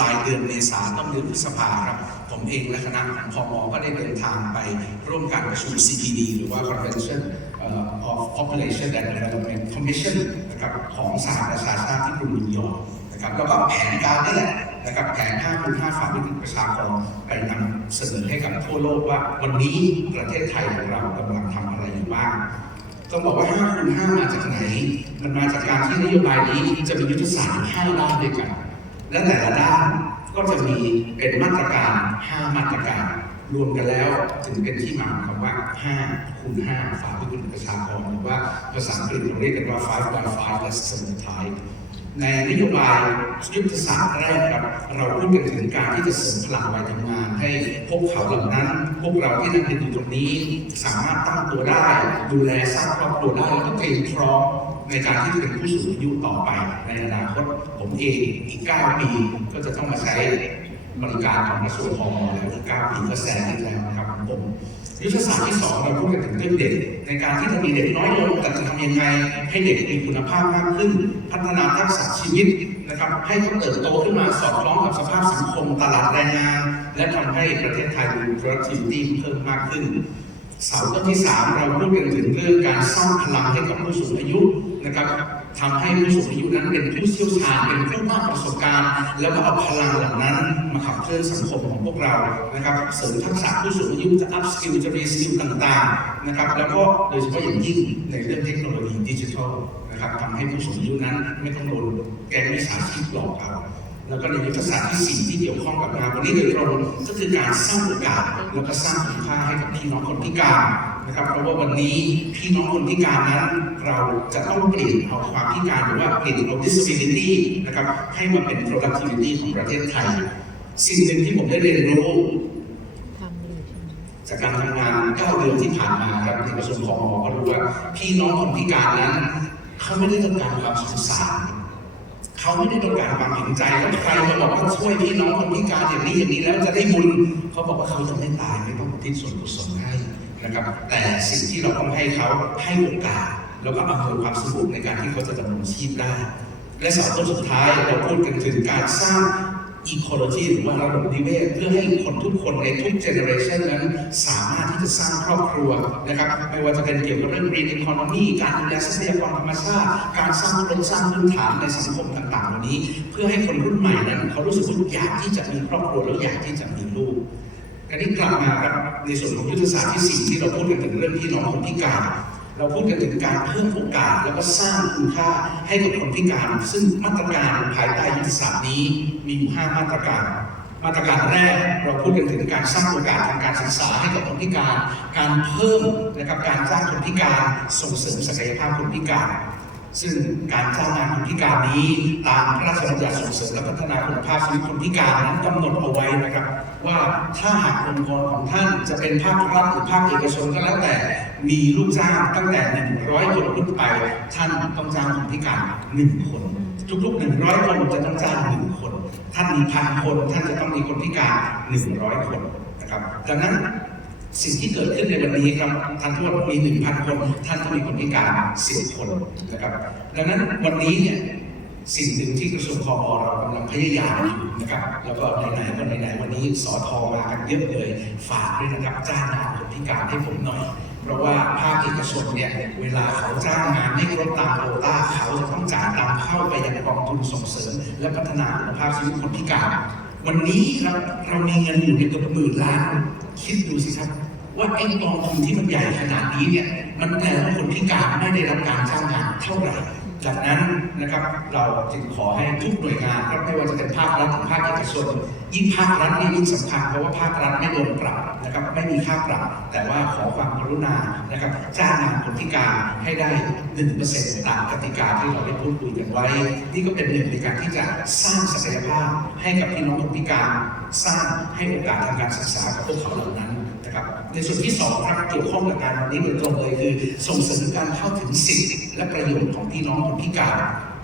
ปลายเดือนเมษาต้นเดือนพฤษภาครับ ผมเองและคณะของพมก็ได้เดินทางไปร่วมการประชุม CPD หรือว่า Convention of Population and Development Commission นะครับของสหประชาชาติที่กรุงนิวยอร์กนะครับแล้วก็แผนการนี่แหละนะครับแผน5คูณ5ฝาวิกฤตประชากรไปนำเสนอให้กับทั่วโลกว่า วันนี้ประเทศไทยของเรากำลังทำอะไรอยู่บ้างต้องบอกว่า5คูณ5มาจากไหน มันมาจากการที่นโยบายนี้จะมียุทธศาสตร์5ด้านด้วยกัน และแต่ละด้านก็จะมีเป็นมาตรการ 5 มาตรการ รวมกันแล้วถึงเป็นที่มาของคำว่า 5คูณ5ฝากวิกฤตประชากรหรือว่าภาษาอังกฤษเราเรียกกันว่า 5 by 5 that's the type ในนโยบายยุทธศาสตร์แรกครับเราพูดกันถึงการที่จะเสริมพลังวัยทำงาน ให้พวกเขาเหล่านั้น พวกเราที่นั่งกันอยู่ตรงนี้ สามารถตั้งตัวได้ ดูแลสร้างครอบครัวได้แล้วก็เตรียมพร้อม ในการที่จะเป็นผู้สูงอายุต่อไปในอนาคตผมเองอีก 9 ปีก็จะต้องมาใช้บริการของกระทรวงพมแล้วอีก 9 ปีก็แซงอีกแล้วนะครับผมยุทธศาสตร์ที่สองเราพูดกันถึงเรื่องเด็ก ในการที่จะมีเด็กน้อยลงแต่จะทำยังไง ให้เด็กมีคุณภาพมากขึ้น พัฒนาทักษะชีวิตนะครับให้เขาเติบโตขึ้นมาสอดคล้องกับสภาพสังคมตลาดแรงงาน และทำให้ประเทศไทยมี productivity เพิ่มมากขึ้น เสาต้นที่สามเราพูดกันถึงเรื่องการสร้างพลังให้กับผู้สูงอายุ นะครับทำให้ผู้สูงอายุนั้นเป็นผู้เชี่ยวชาญเป็นผู้มากประสบการณ์ แล้วก็เอาพลังเหล่านั้นมาขับเคลื่อนสังคมของพวกเรานะครับเสริมทักษะผู้สูงอายุจะ up skill จะ re skill ต่างๆนะครับแล้วก็โดยเฉพาะอย่างยิ่งในเรื่องเทคโนโลยีดิจิทัลนะครับทำให้ผู้สูงอายุนั้นไม่ต้องโดนแก๊งมิจฉาชีพหลอกเอาแล้วก็ในยุทธศาสตร์ที่สี่ที่เกี่ยวข้องกับงานวันนี้โดยตรงก็คือการสร้างโอกาสแล้วก็สร้างคุณค่าให้กับพี่น้องคนพิการ นะครับเพราะว่าวันนี้พี่น้องคนพิการนั้นเราจะต้องเปลี่ยนเอาความพิการหรือว่าเปลี่ยนเอา disability นะครับให้มาเป็น productivity ของประเทศไทย สิ่งหนึ่งที่ผมได้เรียนรู้จากการทำงาน9เดือนที่ผ่านมาครับในกระทรวงพมก็รู้ว่าพี่น้องคนพิการนั้นเขาไม่ได้ต้องการความสงสารเขาไม่ได้ต้องการความเห็นใจแล้วใครมาบอกว่าช่วยพี่น้องคนพิการอย่างนี้อย่างนี้แล้วจะได้บุญเขาบอกว่าเขาจะไม่ตายไม่ต้องอุทิศส่วนกุศลให้ นะครับ แต่สิ่งที่เราต้องให้เขาให้โอกาส แล้วก็อำนวยความสะดวกในการที่เขาจะดำรงชีพได้ และเสาต้นสุดท้ายเราพูดกันถึงการสร้าง ecology หรือว่าระบบนิเวศเพื่อให้คนทุกคนในทุกเจเนอเรชันนั้น สามารถที่จะสร้างครอบครัวนะครับไม่ว่าจะเป็นเกี่ยวกับเรื่อง green economy การดูแลทรัพยากรธรรมชาติ การสร้างโครงสร้างพื้นฐานในสังคมต่างๆเหล่านี้ เพื่อให้คนรุ่นใหม่นั้น เขารู้สึกว่าอยากที่จะมีครอบครัวแล้วอยากที่จะมีลูก อันนี้กลับมาครับในส่วนของยุทธศาสตร์ที่สี่ที่เราพูดกันถึงเรื่องพี่น้องคนพิการ เราพูดกันถึงการเพิ่มโอกาสแล้วก็สร้างคุณค่าให้กับคนพิการ ซึ่งมาตรการภายใต้ยุทธศาสตร์นี้มีอยู่ห้ามาตรการมาตรการแรกเราพูดกันถึงการสร้างโอกาสทางการศึกษาให้กับคนพิการ การเพิ่มนะครับการจ้างคนพิการส่งเสริมศักยภาพคนพิการ ซึ่งการจ้างงานคนพิการนี้ตามพระราชบัญญัติส่งเสริมและพัฒนาคุณภาพชีวิตคนพิการนั้นกำหนดเอาไว้นะครับ ว่าถ้าหากองค์กรของท่านจะเป็นภาครัฐหรือภาคเอกชนก็แล้วแต่ มีลูกจ้างตั้งแต่ 100 คนขึ้นไป ท่านต้องจ้างคนพิการ1คน ทุกๆ 100 คนจะต้องจ้าง1คน ท่านมีพันคนท่านจะต้องมีคนพิการ 100 คนนะครับดังนั้นสิ่งที่เกิดขึ้นในวันนี้ครับท่านโทษมี 1,000 คน ท่านต้องมีคนพิการ 10 คนนะครับดังนั้นวันนี้เนี่ย สิ่งหนึ่งที่กระทรวงคอเรากำลังพยายามอยู่นะครับแล้วก็ไหนๆก็ไหนๆวันนี้สอทอมากันเยอะเลยฝากด้วยนะครับจ้างงานคนพิการให้ผมหน่อย เพราะว่าภาคเอกชนเนี่ยเวลาเขาจ้างงานไม่ครบตามโควต้าเขาจะต้องจ่ายตังค์เข้าไปยังกองทุนส่งเสริม และพัฒนาคุณภาพชีวิตคนพิการ วันนี้ครับเรามีเงินอยู่ในเกือบหมื่นล้านคิดดูสิครับว่าไอ้กองทุนที่มันใหญ่ขนาดนี้เนี่ยมันแปลว่าคนพิการไม่ได้รับการจ้างงานเท่าไหร่ จากนั้นนะครับเราจึงขอให้ทุกหน่วยงานครับไม่ว่าจะเป็นภาครัฐหรือภาคเอกชน ยิ่งภาครัฐนี่ยิ่งสำคัญเพราะว่าภาครัฐไม่โดนปรับนะครับไม่มีค่าปรับ แต่ว่าขอความกรุณานะครับจ้างงานคนพิการให้ได้1%ตามกติกาที่เราได้พูดคุยกันไว้ นี่ก็เป็นหนึ่งในการที่จะสร้างศักยภาพให้กับพี่น้องคนพิการ สร้างให้โอกาสทางการศึกษากับพวกเขาเหล่านั้น นะครับในส่วนที่สองครับเกี่ยวข้องกับการวันนี้โดยตรงเลยคือส่งเสริมการเข้าถึงสิทธิและประโยชน์ของพี่น้องคนพิการ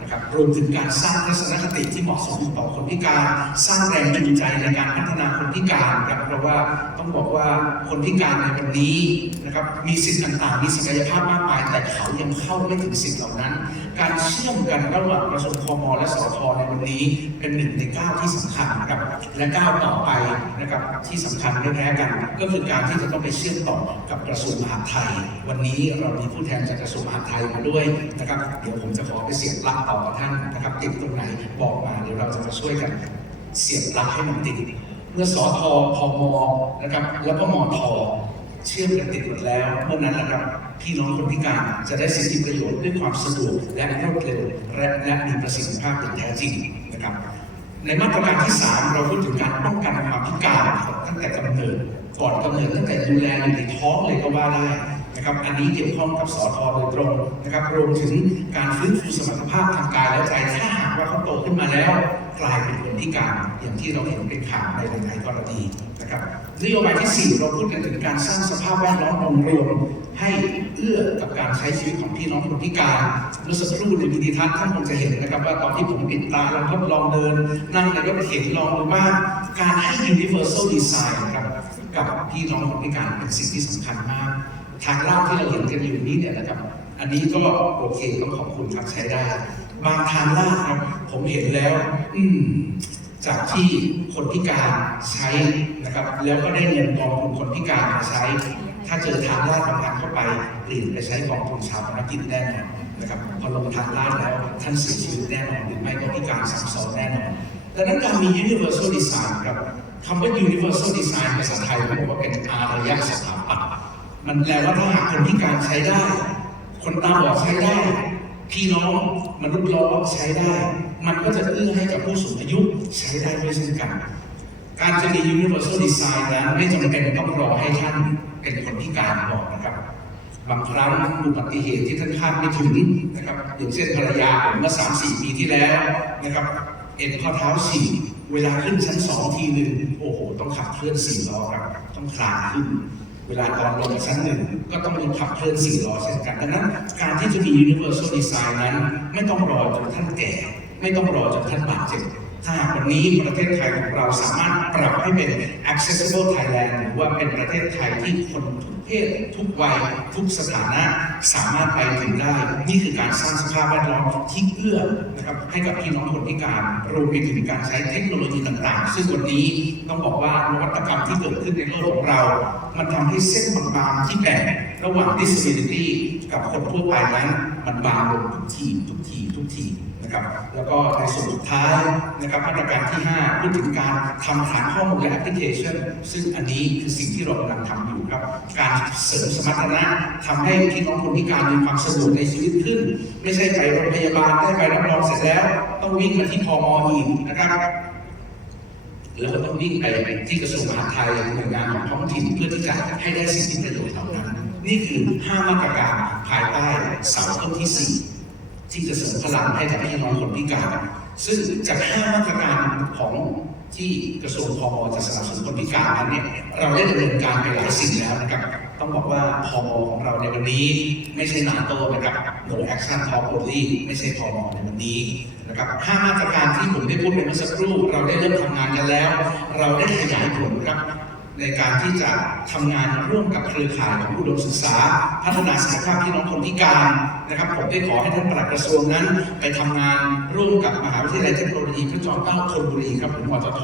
นะครับรวมถึงการสร้างทัศนคติที่เหมาะสมต่อคนพิการ สร้างแรงจูงใจในการพัฒนาคนพิการครับเพราะว่าต้องบอกว่าคนพิการในวันนี้นะครับมีสิทธิ์ต่างๆ มีศักยภาพมากมาย แต่เขายังเข้าไม่ถึงสิทธิ์เหล่านั้น การเชื่อมกันระหว่างกระทรวงคมและสทในวันนี้ เป็นหนึ่งในก้าวที่สำคัญนะครับและก้าวต่อไปนะครับที่สำคัญไม่แพ้กัน ก็คือการที่จะต้องไปเชื่อมต่อกับกระทรวงมหาดไทย วันนี้เรามีผู้แทนจากกระทรวงมหาดไทยมาด้วยนะครับเดี๋ยวผมจะขอไปเสียบปลั๊กต่อกับท่านนะครับติดตรงไหนบอกมาเดี๋ยวเราจะมาช่วยกันเสียบปลั๊กให้มันติดเมื่อสอทอพมนะครับ แล้วก็มทเชื่อมกันติดหมดแล้วเมื่อนั้นนะครับพี่น้องคนพิการจะได้สิทธิประโยชน์ด้วยความสะดวกและรวดเร็วและและมีประสิทธิภาพอย่างแท้จริงนะครับ ในมาตรการที่ 3 เราพูดถึงการป้องกันความพิการตั้งแต่กำเนิดก่อนกำเนิดตั้งแต่ดูแลอยู่ในท้องเลยก็ว่าได้ นะครับ อันนี้เกี่ยวข้องกับสอทโดยตรงนะครับ รวมถึงการฟื้นฟูสมรรถภาพทางกายและใจ ถ้าหากว่าเขาโตขึ้นมาแล้วกลายเป็นคนพิการ อย่างที่เราเห็นเป็นข่าวในหลายๆกรณีนะครับนโยบายที่ 4 เราพูดกันถึงการสร้างสภาพแวดล้อมองค์รวม ให้เอื้อกับการใช้ชีวิตของพี่น้องคนพิการเมื่อสักครู่ในวิดีทัศน์ท่านคงจะเห็นนะครับว่าตอนที่ผมปิดตาลองทดลองเดิน นั่งในรถเข็นลองดูบ้างการให้ universal design ครับกับพี่น้องคนพิการเป็นสิ่งที่สำคัญมาก ทางลาดที่เราเห็นกันอยู่นี้เนี่ยนะครับ อันนี้ก็โอเคต้องขอบคุณครับใช้ได้ บางทางลาดครับผมเห็นแล้ว อืมจากที่คนพิการใช้นะครับ แล้วก็ได้เงินกองทุนคนพิการมาใช้ ถ้าเจอทางลาดบางทางเข้าไปเปลี่ยนไปใช้กองทุนชาวพนักกิจแน่นอนนะครับพอลงทางลาดแล้วท่านเสียชีวิตแน่นอนหรือไม่ก็พิการซ้ำซ้อนแน่นอนดังนั้นการมี universal design ครับคำว่า universal design ภาษาไทยเขาบอกว่าเป็นอารยสถาปัตย์ มันแปลว่าถ้าหากคนพิการใช้ได้ คนตาบอดใช้ได้ พี่น้องมนุษย์ล้อใช้ได้ มันก็จะเอื้อให้กับผู้สูงอายุใช้ได้ด้วยเช่นกัน การจะมี universal design นั้นไม่จำเป็นต้องรอให้ท่านเป็นคนพิการบอกนะครับบางครั้งอุบัติเหตุที่ท่านคาดไม่ถึงนะครับอย่างเช่นภรรยาผมเมื่อสามสี่ปีที่แล้วนะครับเอ็นข้อเท้าฉีกเวลาขึ้นชั้นสองทีหนึ่งโอ้โห ต้องขับเคลื่อนสี่ล้อครับ ต้องคลานขึ้น เวลาตอนลงชั้นหนึ่ง ก็ต้องมีขับเคลื่อนสี่ล้อเช่นกันดังนั้น การที่จะมี universal design นั้น ไม่ต้องรอจนท่านแก่ ไม่ต้องรอจนท่านบาดเจ็บ ถ้าหากวันนี้ประเทศไทยของเราสามารถปรับให้เป็น accessible Thailand หรือว่าเป็นประเทศไทยที่คนทุกเพศทุกวัยทุกสถานะสามารถไปถึงได้ นี่คือการสร้างสภาพแวดล้อมที่เอื้อนะครับให้กับพี่น้องคนพิการรวมไปถึงการใช้เทคโนโลยีต่างๆ ซึ่งวันนี้ต้องบอกว่านวัตกรรมที่เกิดขึ้นในโลกของเรา มันทำให้เส้นบางๆที่แบ่งระหว่าง disability กับคนทั่วไปนั้นมันบางลงทุกทีทุกทีทุกที นะครับแล้วก็ในส่วนสุดท้ายนะครับมาตรการที่ 5 พูดถึงการทำฐานข้อมูลและแอปพลิเคชัน ซึ่งอันนี้คือสิ่งที่เรากำลังทำอยู่ครับ การเสริมสมรรถนะทำให้พี่น้องคนพิการมีความสะดวกในชีวิตขึ้น ไม่ใช่ไปโรงพยาบาลได้ใบรับรองเสร็จแล้ว ต้องวิ่งมาที่พมอีกนะครับแล้วก็ต้องวิ่งไปที่กระทรวงมหาดไทยหน่วยงานของท้องถิ่นเพื่อที่จะให้ได้สิทธิประโยชน์เหล่านั้น นี่คือ 5 มาตรการภายใต้เสาต้นที่ 4 ที่จะเสริมพลังให้กับพี่น้องคนพิการ ซึ่งจาก5มาตรการของที่กระทรวงพมจะสนับสนุนคนพิการนั้นเนี่ยเราได้ดำเนินการไปหลายสิ่งแล้วนะครับต้องบอกว่าพมของเราในวันนี้ ไม่ใช่นาโตนะครับ no action talk only ไม่ใช่พมในวันนี้นะครับห้ามาตรการที่ผมได้พูดไปเมื่อสักครู่เราได้เริ่มทำงานกันแล้ว เราได้ขยายผลครับ ในการที่จะทำงานร่วมกับเครือข่ายของอุดมศึกษา พัฒนาศักยภาพพี่น้องคนพิการนะครับผมได้ขอให้ท่านปลัดกระทรวงนั้น ไปทำงานร่วมกับมหาวิทยาลัยเทคโนโลยีพระจอมเกล้าธนบุรีครับหรือมจท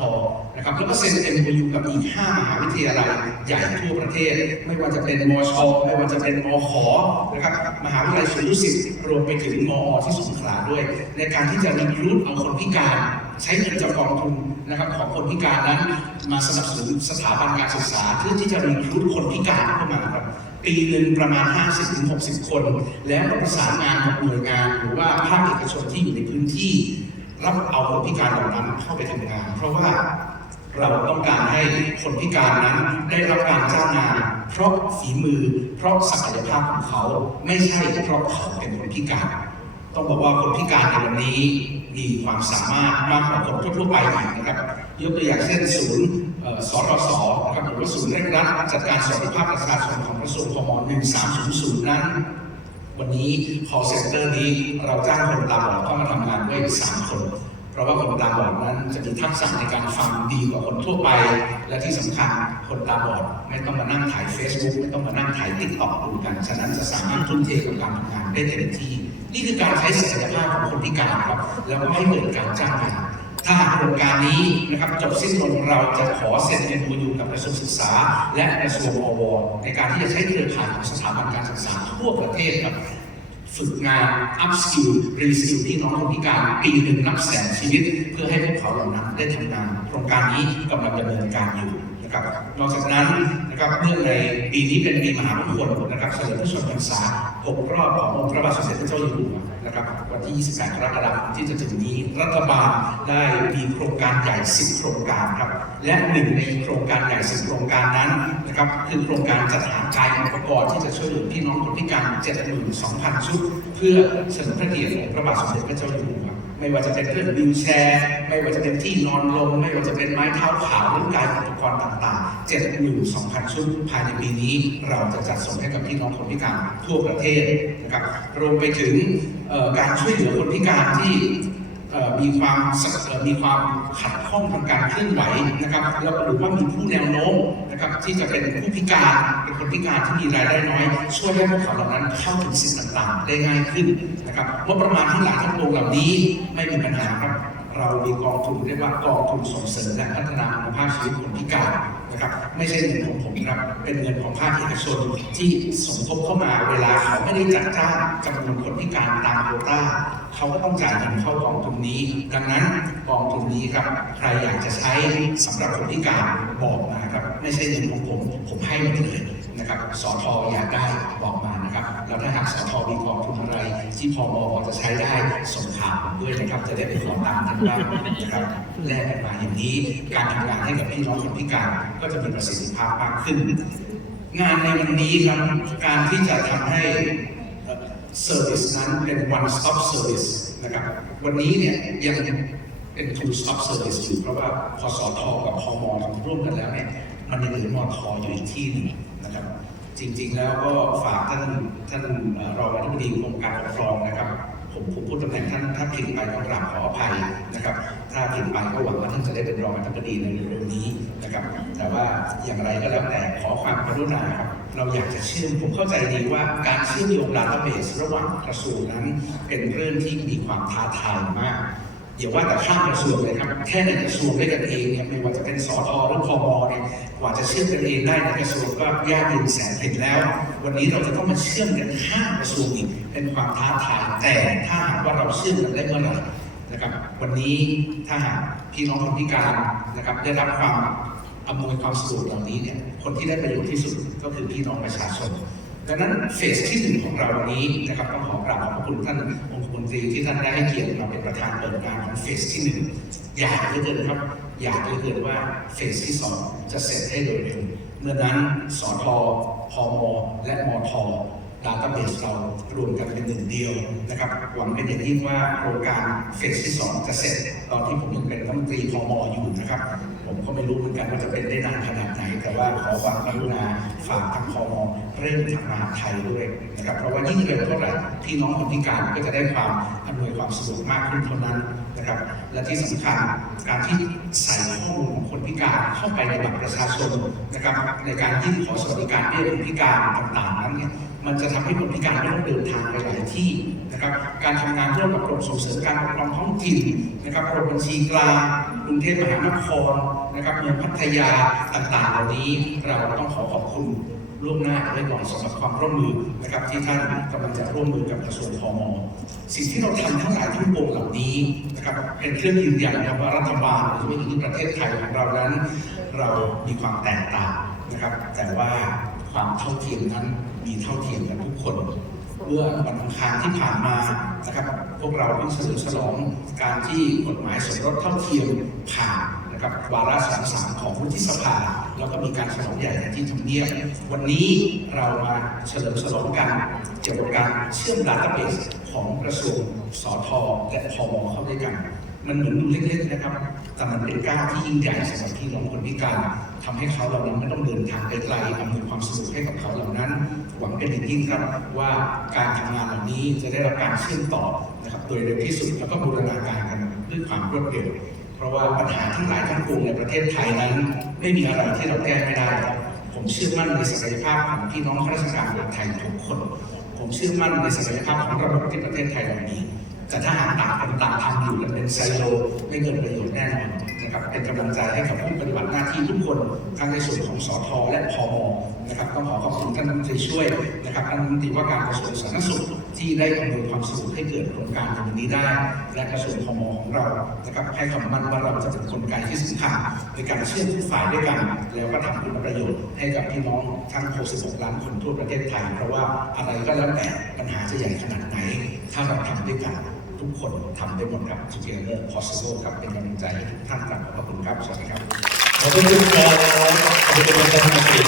นะครับแล้วก็เซ็น MOU กับอีก 5 มหาวิทยาลัยใหญ่ทั่วประเทศ ไม่ว่าจะเป็นมชไม่ว่าจะเป็นมขนะครับมหาวิทยาลัยสวนดุสิตรวมไปถึงมอที่สงขลาด้วย ในการที่จะรีรูดเอาคนพิการ ใช้เงินจากกองทุนนะครับของคนพิการนั้น มาสนับสนุนสถาบันการศึกษา เพื่อที่จะรีครูดคนพิการเข้ามาครับปีหนึ่งประมาณ 50-60 คน แล้วก็ประสานงานกับหน่วยงาน หรือว่าภาคเอกชนที่อยู่ในพื้นที่รับเอาคนพิการเหล่านั้นเข้าไปทำงาน เพราะว่าเราต้องการให้คนพิการนั้นได้รับการจ้างงาน เพราะฝีมือ เพราะศักยภาพของเขา ไม่ใช่เพราะเขาเป็นคนพิการ ต้องบอกว่าคนพิการในวันนี้มีความสามารถมากกว่าคนทั่วไปอีกนะครับยกตัวอย่างเช่นศูนย์เอ่อสรสนะครับหรือว่าศูนย์เร่งรัดจัดการสวัสดิภาพประชาชนของกระทรวงพม1300 นั้น วันนี้ call center นี้เราจ้างคนตาบอดเข้ามาทำงานด้วยสามคนเพราะว่าคนตาบอดนั้นจะมีทักษะในการฟังดีกว่าคนทั่วไป และที่สำคัญคนตาบอดไม่ต้องมานั่งถ่าย Facebook ไม่ต้องมานั่งถ่ายติ๊กต็อกดูกัน ฉะนั้นจะสามารถทุ่มเทกับการทำงานได้เต็มที่ นี่คือการใช้ศักยภาพของคนพิการครับแล้วก็ให้เกิดการจ้างงานถ้าหากโครงการนี้นะครับจบสิ้นลงเราจะขอเซ็น MOU กับกระทรวงศึกษา และกระทรวงอวในการที่จะใช้เครือข่ายของสถาบันการศึกษาทั่วประเทศครับฝึกงาน up skill re skill ที่น้องคนพิการปีหนึ่งนับแสนชีวิต เพื่อให้พวกเขาเหล่านั้นได้ทำงาน โครงการนี้กำลังดำเนินการอยู่ นะครับนอกจากนั้นนะครับเนื่องในปีนี้เป็นปีมหามงคลนะครับเฉลิมพระชนมพรรษา6รอบขององค์พระบาทสมเด็จพระเจ้าอยู่หัวนะครับวันที่ 28 กรกฎาคมที่จะถึงนี้รัฐบาลได้มีโครงการใหญ่ 10 โครงการครับและหนึ่งในโครงการใหญ่ 10 โครงการนั้นนะครับคือโครงการจัดหากายอุปกรณ์ที่จะช่วยเหลือพี่น้องคนพิการ 72,000 ชุด เพื่อเฉลิมพระเกียรติองค์พระบาทสมเด็จพระเจ้าอยู่หัว ไม่ว่าจะเป็นเครื่องวิวแชร์ ไม่ว่าจะเป็นที่นอนลง ไม่ว่าจะเป็นไม้เท้าขาวหรือกายอุปกรณ์ต่างๆ72,000 ชุดภายในปีนี้ เราจะจัดส่งให้กับพี่น้องคนพิการทั่วประเทศนะครับรวมไปถึงการช่วยเหลือคนพิการที่ มีความสักเอ่อมีความขัดข้องทางการเคลื่อนไหวนะครับแล้วก็หรือว่ามีผู้แนวโน้มนะครับที่จะเป็นผู้พิการเป็นคนพิการที่มีรายได้น้อย ช่วยให้พวกเขาเหล่านั้นเข้าถึงสิ่งต่างๆ ได้ง่ายขึ้นนะครับงบประมาณทั้งหลายทั้งปวงเหล่านี้ไม่มีปัญหาครับ เรามีกองทุนเรียกว่ากองทุนส่งเสริมและพัฒนาคุณภาพชีวิตคนพิการนะครับ ไม่ใช่เงินของผมครับ เป็นเงินของภาคเอกชนที่สมทบเข้ามาเวลาเขาไม่ได้จัดจ้างจำนวนคนพิการตามโควต้า เขาก็ต้องจ่ายเงินเข้ากองทุนนี้ ดังนั้นกองทุนนี้ครับ ใครอยากจะใช้สำหรับคนพิการบอกมาครับ ไม่ใช่เงินของผม ผมให้หมดเลยนะครับ สอทออยากได้บอกมา แล้วถ้าหากสอทอมีกองทุนอะไร ที่พอมพอจะใช้ได้ส่งข่าวผมด้วยนะครับ จะได้ไปขอตามกันบ้างนะครับแลกกันมาอย่างนี้ การทำงานให้กับพี่น้องคนพิการก็จะมีประสิทธิภาพมากขึ้น งานในวันนี้ครับการที่จะทำให้เซอร์วิสนั้นเป็น one stop service นะครับวันนี้เนี่ยยังเป็น two stop service อยู่เพราะว่าพสทกับพมทำร่วมกันแล้วเนี่ยมันยังเหลือมทอยู่อีกที่หนึ่ง จริง ๆ แล้วก็ฝากท่านท่านเอ่อรองอธิบดีกรมการปกครองนะครับ ผมผมพูดตำแหน่งท่านถ้าผิดไปก็กราบขออภัยนะครับ ถ้าผิดไปก็หวังว่าท่านจะได้เป็นรองอธิบดีในเร็วนี้นะครับ แต่ว่าอย่างไรก็แล้วแต่ขอความกรุณาครับเราอยากจะเชื่อมผมเข้าใจดีว่าการเชื่อมโยงดาต้าเบสระหว่างกระทรวงนั้น เป็นเรื่องที่มีความท้าทายมากอย่าว่าแต่ข้ามกระทรวงเลยครับ แค่ในกระทรวงด้วยกันเองเนี่ยไม่ว่าจะเป็นสอทหรือพมเนี่ย กว่าจะเชื่อมกันเองได้ในกระทรวงก็ยากเย็นแสนเข็ญแล้ว วันนี้เราจะต้องมาเชื่อมกันข้ามกระทรวงอีกเป็นความท้าทายแต่ถ้าหากว่าเราเชื่อมกันได้เมื่อไหร่นะครับวันนี้ถ้าหากพี่น้องคนพิการนะครับได้รับความอำนวยความสะดวกเหล่านี้เนี่ยคนที่ได้ประโยชน์ที่สุดก็คือพี่น้องประชาชนดังนั้นเฟสที่หนึ่งของเราวันนี้นะครับต้องขอกราบขอบคุณท่านองคมนตรีที่ท่านได้ให้เกียรติมาเป็นประธานเปิดงานของเฟสที่หนึ่งอยากเหลือเกินครับ อยากเหลือเกินว่าเฟสที่สองจะเสร็จให้โดยเร็วเมื่อนั้นสอทพมและมทดาต้าเบสเรารวมกันเป็นหนึ่งเดียวนะครับหวังเป็นอย่างยิ่งว่าโครงการเฟสที่สองจะเสร็จ ตอนที่ผมยังเป็นรัฐมนตรีพมอยู่นะครับ ผมก็ไม่รู้เหมือนกันว่าจะเป็นได้นานขนาดไหน แต่ว่าขอความกรุณาฝากทางพมเร่งทำงานไทยด้วยนะครับเพราะว่ายิ่งเร็วเท่าไหร่พี่น้องคนพิการก็จะได้ความอำนวยความสะดวกมากขึ้นเท่านั้น นะครับ และที่สำคัญการที่ใส่ข้อมูลของคนพิการเข้าไปในบัตรประชาชนนะครับ ในการยื่นขอสวัสดิการเบี้ยคนพิการต่างๆนั้นเนี่ยมันจะทำให้คนพิการไม่ต้องเดินทางไปหลายที่นะครับ การทำงานร่วมกับกรมส่งเสริมการปกครองท้องถิ่นนะครับกรมบัญชีกลางกรุงเทพมหานครนะครับเมืองพัทยาต่างๆ เหล่านี้เราต้องขอขอบคุณ ล่วงหน้าไว้ก่อนสำหรับความร่วมมือนะครับที่ท่านกำลังจะร่วมมือกับกระทรวงพมสิ่งที่เราทำทั้งหลายทั้งปวงเหล่านี้นะครับเป็นเครื่องยืนยันนะว่ารัฐบาลหรือว่าที่ประเทศไทยของเรานั้น เรามีความแตกต่างนะครับ แต่ว่าความเท่าเทียมนั้นมีเท่าเทียมกันทุกคนเมื่อวันอังคารที่ผ่านมานะครับพวกเราเพิ่งเฉลิมฉลองการที่กฎหมายสมรสเท่าเทียมผ่าน นะครับวาระสามสามของวุฒิสภา แล้วก็มีการฉลองใหญ่ที่ทำเนียบวันนี้เรามาเฉลิมฉลองกันเกี่ยวกับการเชื่อมดาต้าเบสของกระทรวงสทและพมเข้าด้วยกัน มันเหมือนดูเล็กๆนะครับ แต่มันเป็นก้าวที่ยิ่งใหญ่สำหรับพี่น้องคนพิการทำให้เขาเหล่านั้นไม่ต้องเดินทางไกลๆอำนวยความสะดวกให้กับเขาเหล่านั้น หวังเป็นอย่างยิ่งครับว่าการทำงานเหล่านี้จะได้รับการเชื่อมต่อนะครับโดยเร็วที่สุดแล้วก็บูรณาการกันด้วยความรวดเร็ว ราะว่าปัญหาทั้งหลายทั้งปวงในประเทศไทยนั้น ไม่มีอะไรที่เราแก้ไม่ได้ ผมเชื่อมั่นในศักยภาพของพี่น้องข้าราชการคนไทยทุกคน ผมเชื่อมั่นในศักยภาพของระบบที่ประเทศไทยเรามีแต่ถ้าหากต่างคนต่างทำอยู่กันเป็นไซโลไม่เกิดประโยชน์แน่นอนนะครับเป็นกำลังใจให้กับผู้ปฏิบัติหน้าที่ทุกคนทั้งในส่วนของสทและพมนะครับต้องขอขอบคุณท่านรัฐมนตรีช่วยนะครับท่านรัฐมนตรีว่าการกระทรวงสาธารณสุข ที่ได้อำนวยความสะดวกให้เกิดโครงการอย่างนี้ได้ และกระทรวงพมของเรานะครับให้คำมั่นว่าเราจะเป็นกลไกที่สำคัญในการเชื่อมทุกฝ่ายด้วยกัน แล้วก็ทำคุณประโยชน์ให้กับพี่น้องทั้ง 66 ล้านคนทั่วประเทศไทย เพราะว่าอะไรก็แล้วแต่ปัญหาจะใหญ่ขนาดไหน ถ้าเราทำด้วยกันทุกคนทำได้หมดครับ together possible ครับเป็นกำลังใจให้ทุกท่านครับขอบคุณครับสวัสดีครับขอบคุณครับขอบคุณท่านรัฐมนตรี